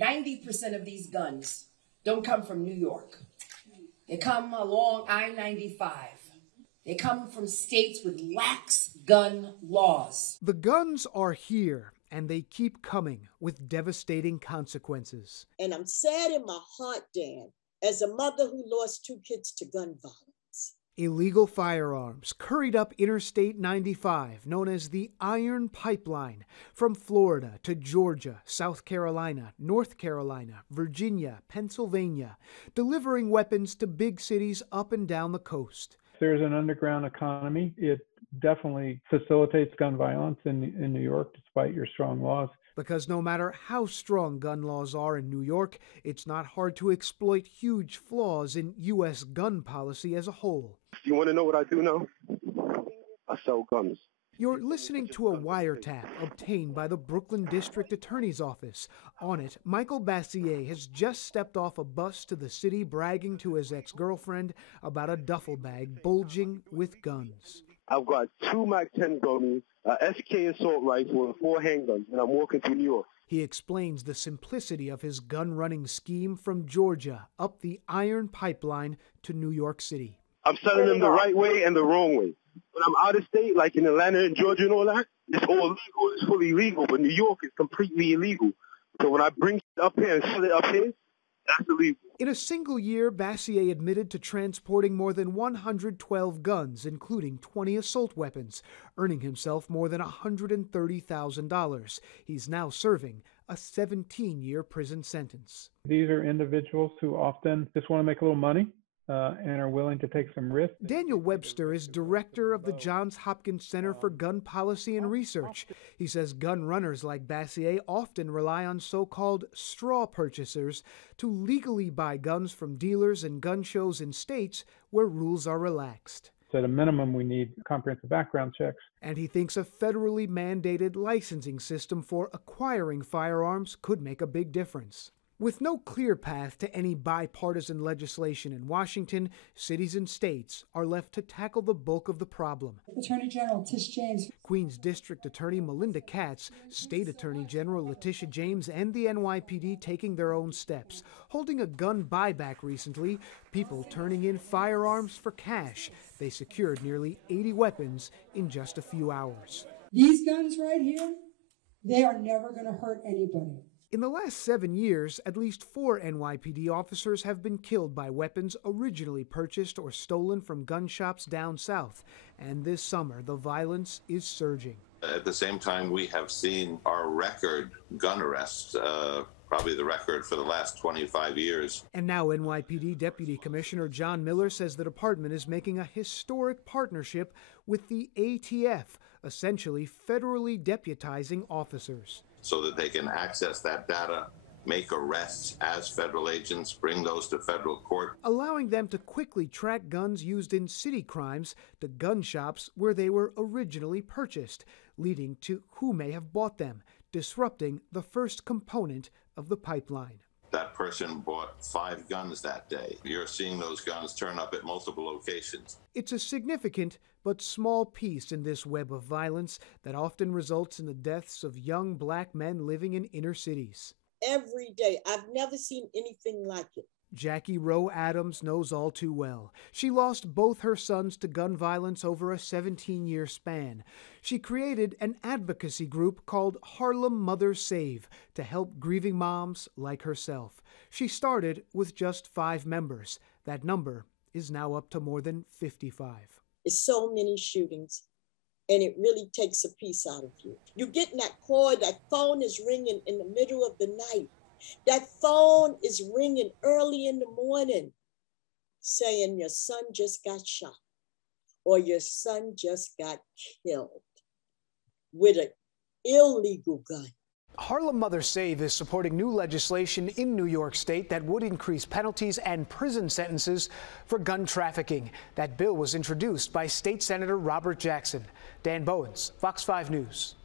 90% of these guns don't come from New York. They come along I-95. They come from states with lax gun laws. The guns are here, and they keep coming with devastating consequences. And I'm sad in my heart, Dan, as a mother who lost 2 kids to gun violence. Illegal firearms curried up Interstate 95, known as the Iron Pipeline, from Florida to Georgia, South Carolina, North Carolina, Virginia, Pennsylvania, delivering weapons to big cities up and down the coast. There's an underground economy. It definitely facilitates gun violence in New York, despite your strong laws. Because no matter how strong gun laws are in New York, it's not hard to exploit huge flaws in U.S. gun policy as a whole. You want to know what I do now? I sell guns. You're listening to a wiretap obtained by the Brooklyn District Attorney's Office. On it, Michael Bassier has just stepped off a bus to the city bragging to his ex-girlfriend about a duffel bag bulging with guns. I've got 2 MAC-10 gummies, a SK assault rifle, and 4 handguns, and I'm walking through New York. He explains the simplicity of his gun-running scheme from Georgia up the Iron Pipeline to New York City. I'm selling them the right way and the wrong way. When I'm out of state, like in Atlanta and Georgia and all that, it's all legal. It's fully legal, but New York is completely illegal. So when I bring it up here and sell it up here, that's illegal. In a single year, Bassier admitted to transporting more than 112 guns, including 20 assault weapons, earning himself more than $130,000. He's now serving a 17-year prison sentence. These are individuals who often just want to make a little money and are willing to take some risks. Daniel Webster is director of the Johns Hopkins Center for Gun Policy and Research. He says gun runners like Bassier often rely on so-called straw purchasers to legally buy guns from dealers and gun shows in states where rules are relaxed. So at a minimum, we need comprehensive background checks. And he thinks a federally mandated licensing system for acquiring firearms could make a big difference. With no clear path to any bipartisan legislation in Washington, cities and states are left to tackle the bulk of the problem. Attorney General Tish James, Queens District Attorney Melinda Katz, State Attorney General Letitia James, and the NYPD taking their own steps, holding a gun buyback recently, people turning in firearms for cash. They secured nearly 80 weapons in just a few hours. These guns right here, they are never going to hurt anybody. In the last 7 years, at least 4 NYPD officers have been killed by weapons originally purchased or stolen from gun shops down south. And this summer, the violence is surging. At the same time, we have seen our record gun arrests, probably the record for the last 25 years. And now NYPD Deputy Commissioner John Miller says the department is making a historic partnership with the ATF, essentially federally deputizing officers. So that they can access that data, make arrests as federal agents, bring those to federal court. Allowing them to quickly track guns used in city crimes to gun shops where they were originally purchased, leading to who may have bought them, disrupting the first component of the pipeline. That person bought 5 guns that day. You're seeing those guns turn up at multiple locations. It's a significant but small piece in this web of violence that often results in the deaths of young black men living in inner cities. Every day. I've never seen anything like it. Jackie Rowe Adams knows all too well. She lost both her sons to gun violence over a 17-year span. She created an advocacy group called Harlem Mothers Save to help grieving moms like herself. She started with just 5 members. That number is now up to more than 55. It's so many shootings, and it really takes a piece out of you. You get in that call, that phone is ringing in the middle of the night. That phone is ringing early in the morning saying your son just got shot or your son just got killed with an illegal gun. Harlem Mothers Save is supporting new legislation in New York State that would increase penalties and prison sentences for gun trafficking. That bill was introduced by State Senator Robert Jackson. Dan Bowens, Fox 5 News.